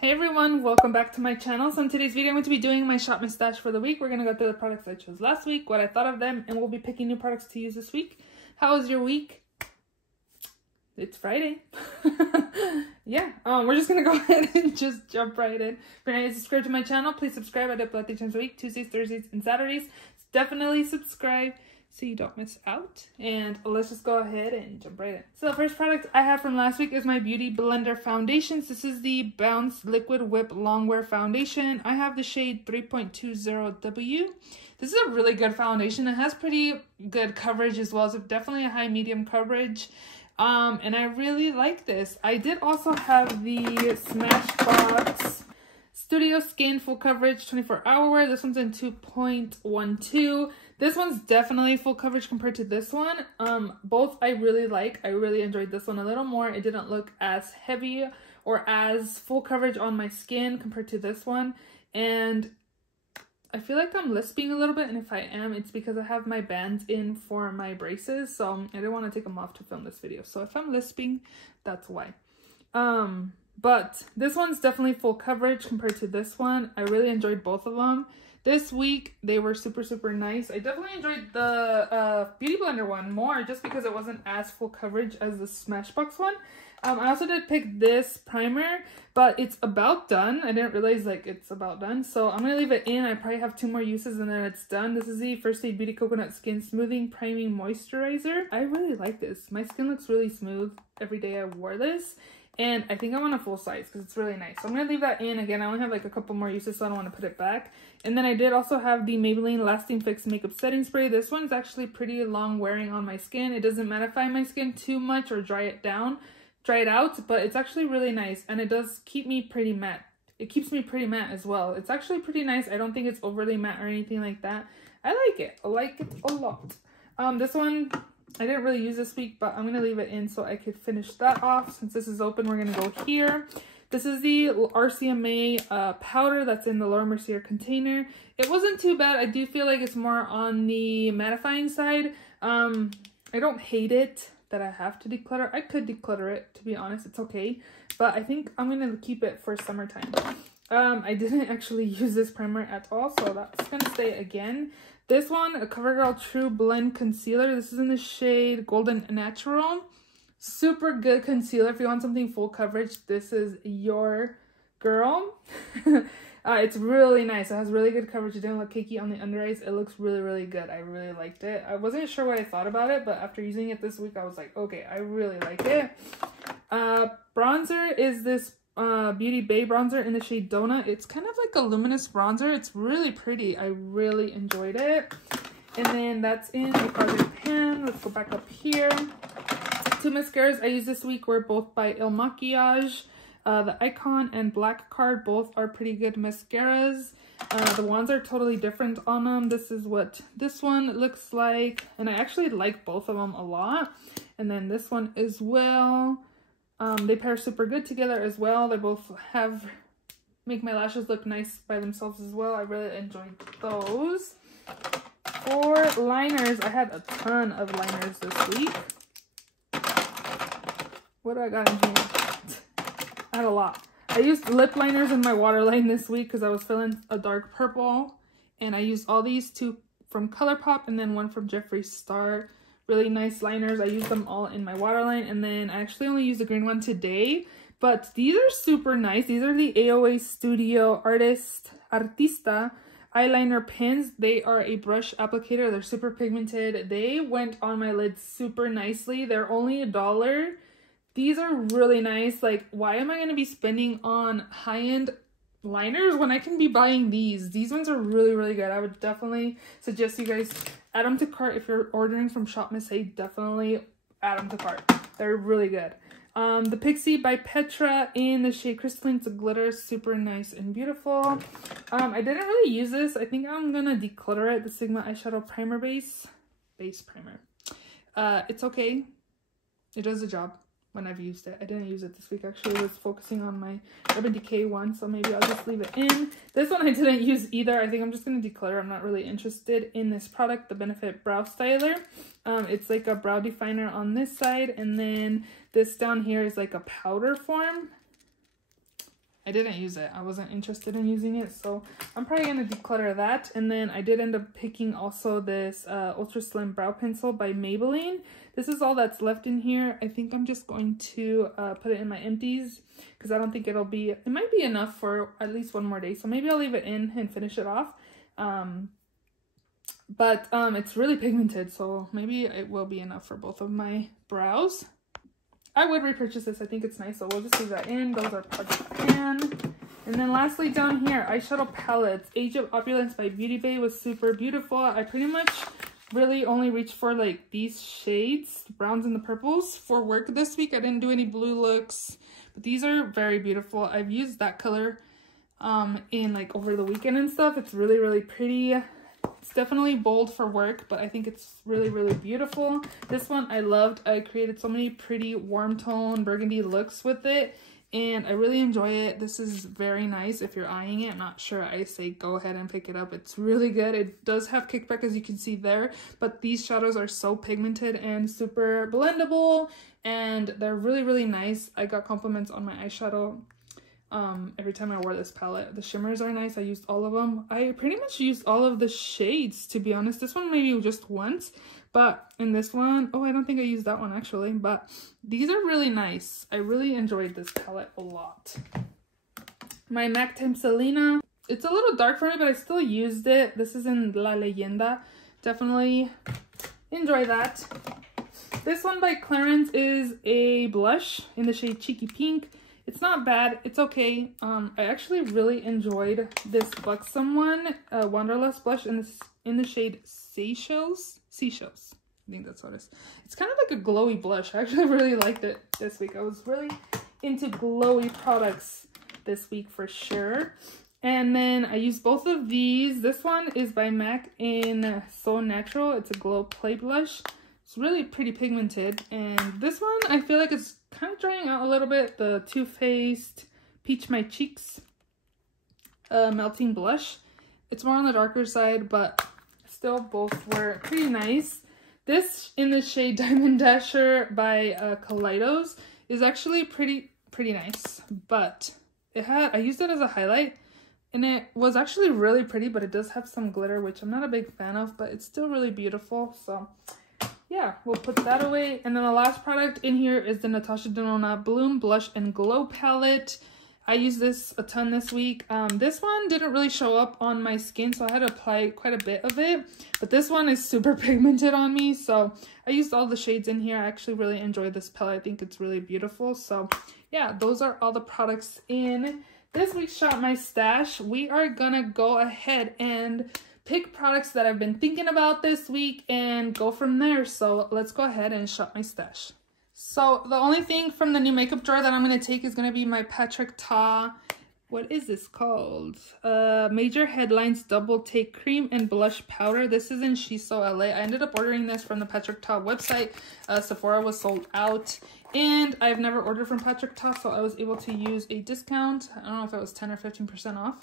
Hey everyone, welcome back to my channel. So in today's video, I'm going to be doing my shop stash for the week. We're going to go through the products I chose last week, what I thought of them, and we'll be picking new products to use this week. How was your week? It's Friday. Yeah, we're just going to go ahead and just jump right in. If you're not yet subscribed to my channel, please subscribe. I upload 3 times a week, Tuesdays, Thursdays, and Saturdays. So definitely subscribe so you don't miss out. And let's just go ahead and jump right in. So the first product I have from last week is my Beauty Blender Foundations. This is the Bounce Liquid Whip Longwear Foundation. I have the shade 3.20W. This is a really good foundation. It has pretty good coverage as well, so definitely a high medium coverage. And I really like this. I did also have the Smashbox Studio Skin Full Coverage 24-hour wear. This one's in 2.12. This one's definitely full coverage compared to this one. Both I really like. I really enjoyed this one a little more. It didn't look as heavy or as full coverage on my skin compared to this one. And I feel like I'm lisping a little bit, and if I am, it's because I have my bands in for my braces, so I didn't want to take them off to film this video. So if I'm lisping, that's why. But this one's definitely full coverage compared to this one. I really enjoyed both of them. This week, they were super nice. I definitely enjoyed the Beauty Blender one more just because it wasn't as full coverage as the Smashbox one. I also did pick this primer, but it's about done. I didn't realize like it's about done, so I'm gonna leave it in. I probably have 2 more uses and then it's done. This is the First Aid Beauty Coconut Skin Smoothing Priming Moisturizer. I really like this. My skin looks really smooth every day I wore this, and I think I want a full size because it's really nice. So I'm gonna leave that in. Again, I only have like a couple more uses, so I don't want to put it back. And then I did also have the Maybelline Lasting Fix Makeup Setting Spray. This one's actually pretty long wearing on my skin. It doesn't mattify my skin too much or dry it out, but it's actually really nice, and it does keep me pretty matte. It keeps me pretty matte as well. It's actually pretty nice. I don't think it's overly matte or anything like that. I like it. I like it a lot. This one I didn't really use this week, but I'm gonna leave it in so I could finish that off. Since this is open, we're gonna go here. This is the RCMA powder that's in the Laura Mercier container. It wasn't too bad. I do feel like it's more on the mattifying side. I don't hate it that I have to declutter. I could declutter it, to be honest. It's okay, but I think I'm gonna keep it for summertime. I didn't actually use this primer at all, so that's gonna stay again. This one, a CoverGirl True Blend Concealer. This is in the shade Golden Natural. Super good concealer. If you want something full coverage, this is your girl. It's really nice. It has really good coverage. It didn't look cakey on the under eyes. It looks really good. I really liked it. I wasn't sure what I thought about it, but after using it this week, I was like, okay, I really like it. Bronzer is this Beauty Bay bronzer in the shade Denona. It's kind of like a luminous bronzer. It's really pretty. I really enjoyed it. And then that's in a project pan. Let's go back up here. 2 mascaras I used this week were both by Il Makiage. The Icon and Black Card, both are pretty good mascaras. The wands are totally different on them. This is what this one looks like, and I actually like both of them a lot. And then this one as well. They pair super good together as well. They both make my lashes look nice by themselves as well. I really enjoyed those. For liners, I had a ton of liners this week. What do I got in here? I had a lot. I used lip liners in my waterline this week because I was feeling a dark purple. And I used all these 2 from ColourPop and then 1 from Jeffree Star. Really nice liners. I used them all in my waterline. And then I actually only used the green one today. But these are super nice. These are the AOA Studio Artista eyeliner pins. They are a brush applicator. They're super pigmented. They went on my lid super nicely. They're only $1. These are really nice. Like, why am I going to be spending on high-end liners when I can be buying these? These ones are really good. I would definitely suggest you guys add them to cart. If you're ordering from Shop Miss A, definitely add them to cart. They're really good. The Pixie by Petra in the shade Crystalline to Glitter. Super nice and beautiful. I didn't really use this. I think I'm going to declutter it. The Sigma Eyeshadow Primer Base Primer. It's okay. It does the job. When I've used it. I didn't use it this week. Actually, I was focusing on my Urban Decay one, so maybe I'll just leave it in. This one I didn't use either. I think I'm just going to declutter. I'm not really interested in this product, the Benefit Brow Styler. It's like a brow definer on this side, and then this down here is like a powder form. I didn't use it. I wasn't interested in using it, so I'm probably going to declutter that. And then I did end up picking also this Ultra Slim Brow Pencil by Maybelline. This is all that's left in here. I think I'm just going to put it in my empties because I don't think it'll be, it might be enough for at least one more day. So maybe I'll leave it in and finish it off. But it's really pigmented, so maybe it will be enough for both of my brows. I would repurchase this. I think it's nice, so we'll just leave that in. Those are parts of the pan. And then lastly down here, eyeshadow palettes. Age of Opulence by Beauty Bay was super beautiful. I pretty much really only reached for like these shades, the browns and the purples, for work this week. I didn't do any blue looks, but these are very beautiful. I've used that color in like over the weekend and stuff. It's really, really pretty. It's definitely bold for work, but I think it's really, really beautiful. This one I loved. I created so many pretty warm tone burgundy looks with it, and I really enjoy it. This is very nice if you're eyeing it. I'm not sure. I say go ahead and pick it up. It's really good. It does have kickback, as you can see there, but these shadows are so pigmented and super blendable, and they're really, really nice. I got compliments on my eyeshadow every time I wore this palette. The shimmers are nice. I used all of them. I pretty much used all of the shades, to be honest. This one maybe just once, but in this one, oh, I don't think I used that one actually, but these are really nice. I really enjoyed this palette a lot. My MAC Time Selena, it's a little dark for me, but I still used it. This is in La Leyenda. Definitely enjoy that. This one by Clarins is a blush in the shade Cheeky Pink. It's not bad. It's okay. I actually really enjoyed this Buxom one, Wanderlust blush in the shade Seashells. I think that's what it is. It's kind of like a glowy blush. I actually really liked it this week. I was really into glowy products this week for sure. And then I used both of these. This one is by MAC in So Natural. It's a glow play blush. It's really pretty pigmented. And this one, I feel like it's kind of drying out a little bit. The Too Faced Peach My Cheeks melting blush. It's more on the darker side, but still both were pretty nice. This in the shade Diamond Dasher by Kaleidos is actually pretty nice, but I used it as a highlight, and it was actually really pretty, but it does have some glitter, which I'm not a big fan of, but it's still really beautiful. So yeah, we'll put that away. And then the last product in here is the Natasha Denona Bloom Blush and Glow Palette. I used this a ton this week. This one didn't really show up on my skin, so I had to apply quite a bit of it. But this one is super pigmented on me, so I used all the shades in here. I actually really enjoyed this palette. I think it's really beautiful. So yeah, those are all the products in this week's Shop My Stash. We are gonna go ahead and pick products that I've been thinking about this week and go from there. So let's go ahead and shop my stash. So the only thing from the new makeup drawer that I'm going to take is going to be my Patrick Ta, what is this called? Major Headlines Double Take Cream and Blush Powder. This is in Shiso LA. I ended up ordering this from the Patrick Ta website. Sephora was sold out. And I've never ordered from Patrick Ta, so I was able to use a discount. I don't know if it was 10 or 15% off.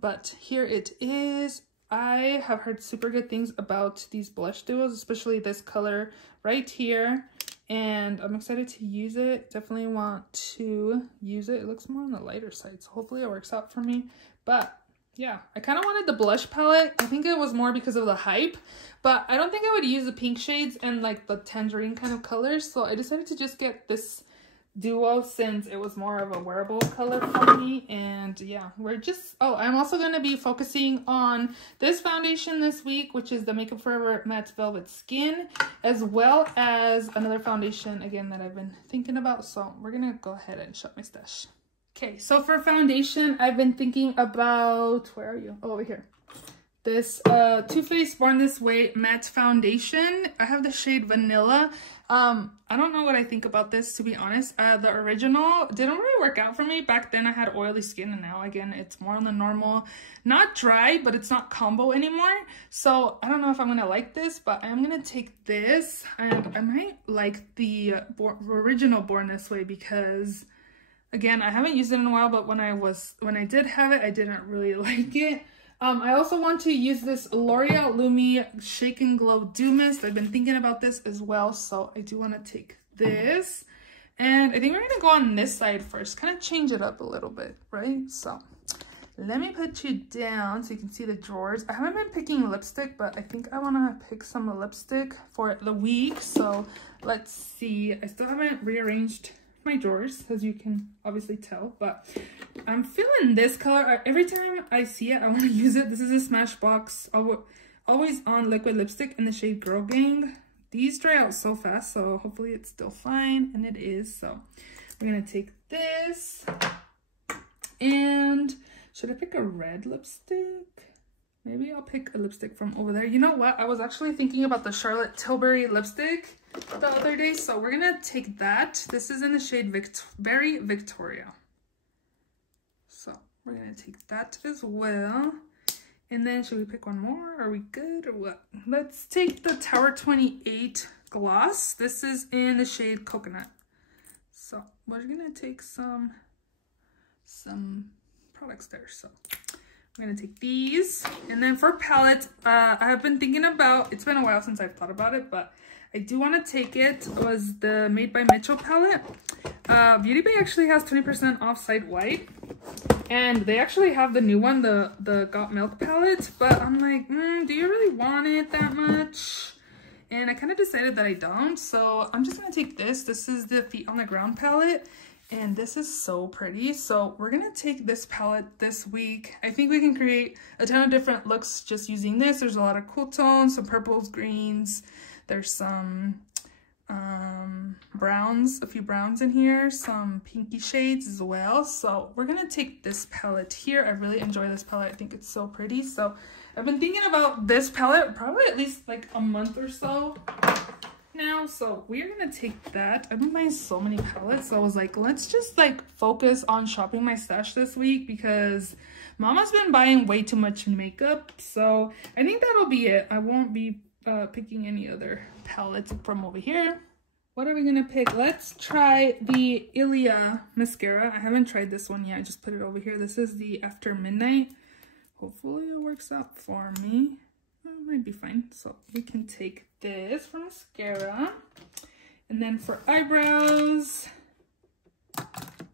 But here it is. I have heard super good things about these blush duos, especially this color right here, and I'm excited to use it. Definitely want to use it. It looks more on the lighter side, so hopefully it works out for me. But yeah, I kind of wanted the blush palette. I think it was more because of the hype, but I don't think I would use the pink shades and like the tangerine kind of colors, so I decided to just get this duo since it was more of a wearable color for me. And yeah, we're just, oh, I'm also going to be focusing on this foundation this week, which is the Makeup Forever Matte Velvet Skin, as well as another foundation again that I've been thinking about. So we're gonna go ahead and shop my stash. Okay, so for foundation, I've been thinking about, where are you? Oh, over here. This Too Faced Born This Way matte foundation. I have the shade Vanilla. I don't know what I think about this, to be honest. The original didn't really work out for me. Back then I had oily skin, and now again it's more on the normal, not dry, but it's not combo anymore. So I don't know if I'm gonna like this, but I'm gonna take this, and I might like the original Born This Way because again, I haven't used it in a while, but when I did have it, I didn't really like it. I also want to use this L'Oreal Lumi Shake and Glow Dew Mist. I've been thinking about this as well, so I do want to take this. And I think we're gonna go on this side first, kind of change it up a little bit, right? So let me put you down so you can see the drawers. I haven't been picking lipstick, but I think I want to pick some lipstick for the week. So let's see. I still haven't rearranged my drawers, as you can obviously tell, but I'm feeling this color. Every time I see it, I want to use it. This is a Smashbox Always On liquid lipstick in the shade Girl Gang. These dry out so fast, so hopefully it's still fine, and it is. So we're gonna take this, and should I pick a red lipstick? Maybe I'll pick a lipstick from over there. You know what? I was actually thinking about the Charlotte Tilbury lipstick the other day, so we're gonna take that. This is in the shade Very Victoria. So we're gonna take that as well. And then should we pick one more? Are we good or what? Let's take the Tower 28 gloss. This is in the shade Coconut. So we're gonna take some products there. So I'm gonna take these. And then for palette, I have been thinking about, it's been a while since I've thought about it, but I do want to take it. Was the Made by Mitchell palette. Beauty Bay actually has 20% off site white. And they actually have the new one, the Got Milk palette. But I'm like, do you really want it that much? And I kind of decided that I don't. So I'm just going to take this. This is the Feet on the Ground palette. And this is so pretty. So we're going to take this palette this week. I think we can create a ton of different looks just using this. There's a lot of cool tones, some purples, greens. There's some browns, a few browns in here, some pinky shades as well. So we're going to take this palette here. I really enjoy this palette. I think it's so pretty. So I've been thinking about this palette probably at least like a month or so now, so we're gonna take that. I've been buying so many palettes, so I was like, let's just like focus on shopping my stash this week because Mama's been buying way too much makeup. So I think that'll be it. I won't be picking any other palettes from over here. What are we gonna pick? Let's try the Ilia mascara. I haven't tried this one yet. I just put it over here. This is the After Midnight. Hopefully it works out for me. It might be fine. So we can take this for mascara. And then for eyebrows,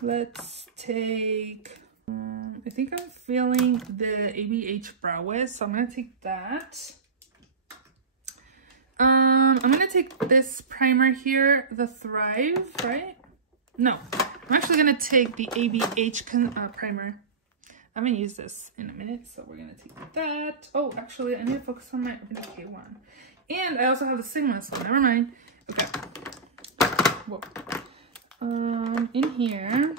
let's take, I think I'm feeling the ABH Brow Wiz, so I'm going to take that. I'm going to take this primer here, the Thrive, right? No, I'm actually going to take the ABH primer. I'm going to use this in a minute, so we're going to take that. Oh, actually, I need to focus on my Urban Decay one. And I also have the Sigma, so never mind. Okay. Whoa. In here,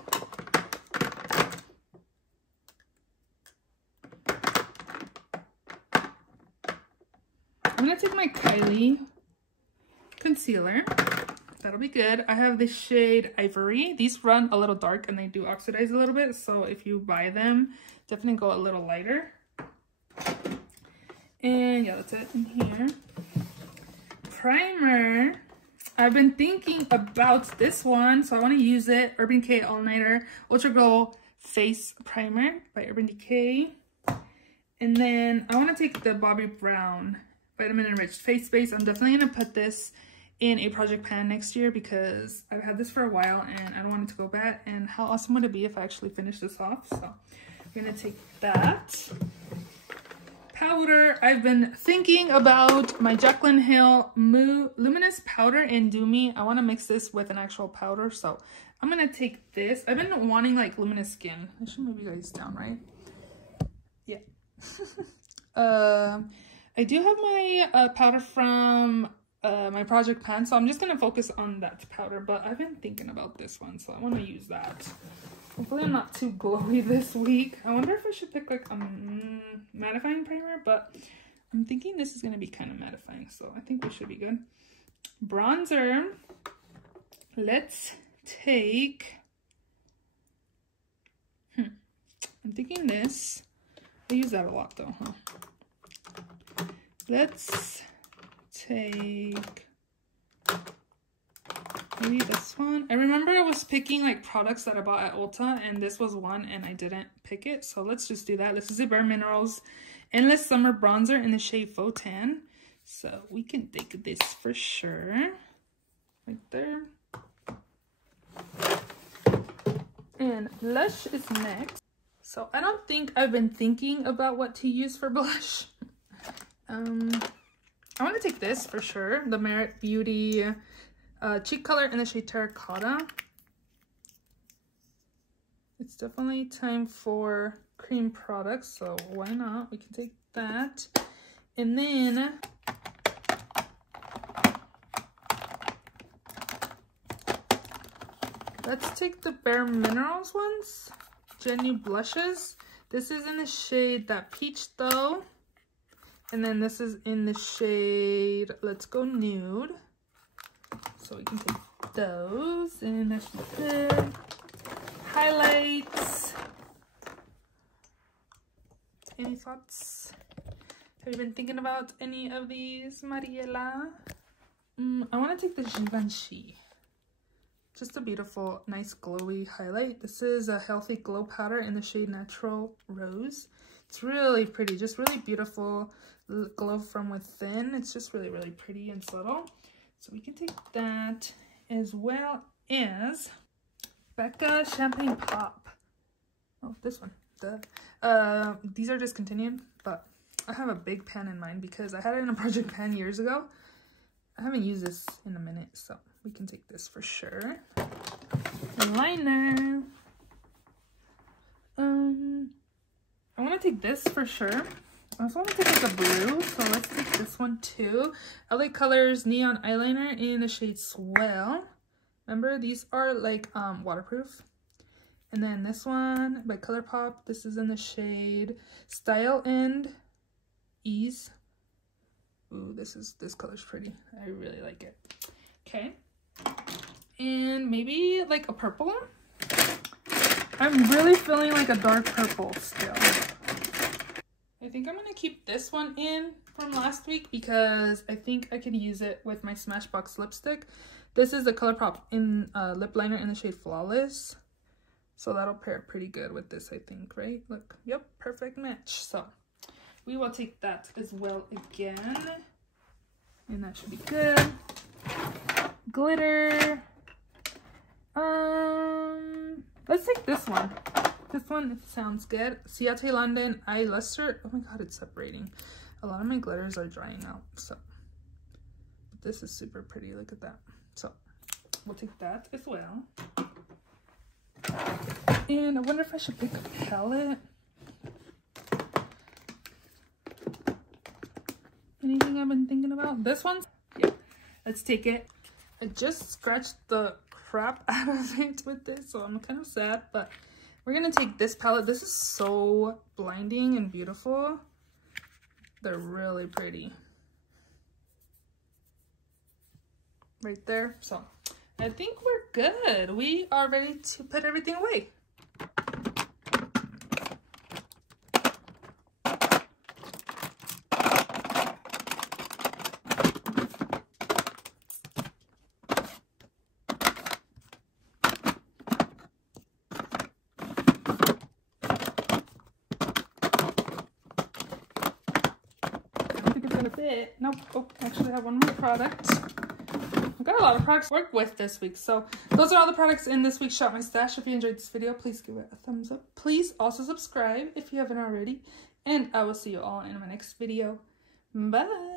I'm going to take my Kylie concealer. That'll be good. I have the shade Ivory. These run a little dark and they do oxidize a little bit. So if you buy them, definitely go a little lighter. And yeah, that's it in here. Primer. I've been thinking about this one, so I want to use it. Urban Decay All Nighter Ultra Glow Face Primer by Urban Decay. And then I want to take the Bobbi Brown Vitamin Enriched Face Base. I'm definitely going to put this in a project pan next year because I've had this for a while and I don't want it to go bad. And how awesome would it be if I actually finish this off? So I'm going to take that. Powder. I've been thinking about my Jaclyn Hill Luminous Powder in Do Me. I want to mix this with an actual powder, so I'm going to take this. I've been wanting like luminous skin. I should move you guys down, right? Yeah. I do have my powder from my project pan, so I'm just going to focus on that powder, but I've been thinking about this one, so I want to use that. Hopefully I'm not too glowy this week. I wonder if I should pick like a mattifying primer, but I'm thinking this is going to be kind of mattifying, so I think we should be good. Bronzer. Let's take, I'm thinking this. I use that a lot though, huh? Let's take maybe this one. I remember I was picking like products that I bought at Ulta, and this was one and I didn't pick it, so let's just do that. This is the Bare Minerals Endless Summer Bronzer in the shade Faux Tan, so we can take this for sure right there. And blush is next. So I don't think I've been thinking about what to use for blush. I want to take this for sure. The Merit Beauty cheek color in the shade Terracotta. It's definitely time for cream products, so why not? We can take that. And then let's take the Bare Minerals ones. Genu blushes. This is in the shade That Peach though. And then this is in the shade Let's Go Nude. So we can take those. And that's good. Highlights. Any thoughts? Have you been thinking about any of these, Mariela? I want to take the Givenchy. Just a beautiful, nice, glowy highlight. This is a Healthy Glow Powder in the shade Natural Rose. It's really pretty, just really beautiful glow from within. It's just really, really pretty and subtle. So we can take that, as well as Becca Champagne Pop. Oh, this one. These are discontinued, but I have a big pan in mind because I had it in a project pan years ago. I haven't used this in a minute, so we can take this for sure. Eyeliner. I want to take this for sure. I also want to take like a blue, so let's take this one too. LA Colors Neon Eyeliner in the shade Swell. Remember, these are like waterproof. And then this one by ColourPop. This is in the shade Style and Ease. Ooh, this color's pretty. I really like it. Okay. And maybe like a purple. I'm really feeling like a dark purple still. I think I'm gonna keep this one in from last week because I think I could use it with my Smashbox lipstick. This is the ColourPop in lip liner in the shade Flawless. So that'll pair pretty good with this, I think, right? Look, yep, perfect match. So we will take that as well again. And that should be good. Glitter. Let's take this one. This one sounds good. Ciate London Eye Luster. Oh my god, it's separating. A lot of my glitters are drying out. So but this is super pretty. Look at that. So we'll take that as well. And I wonder if I should pick a palette. Anything I've been thinking about? This one? Yeah. Let's take it. I just scratched the crap out of it with this, so I'm kind of sad, but we're gonna take this palette. This is so blinding and beautiful. They're really pretty. Right there. So I think we're good. We are ready to put everything away. It. Nope. Oh, actually I have one more product. I've got a lot of products to work with this week. So those are all the products in this week's Shop My Stash. If you enjoyed this video, please give it a thumbs up. Please also subscribe if you haven't already. And I will see you all in my next video. Bye.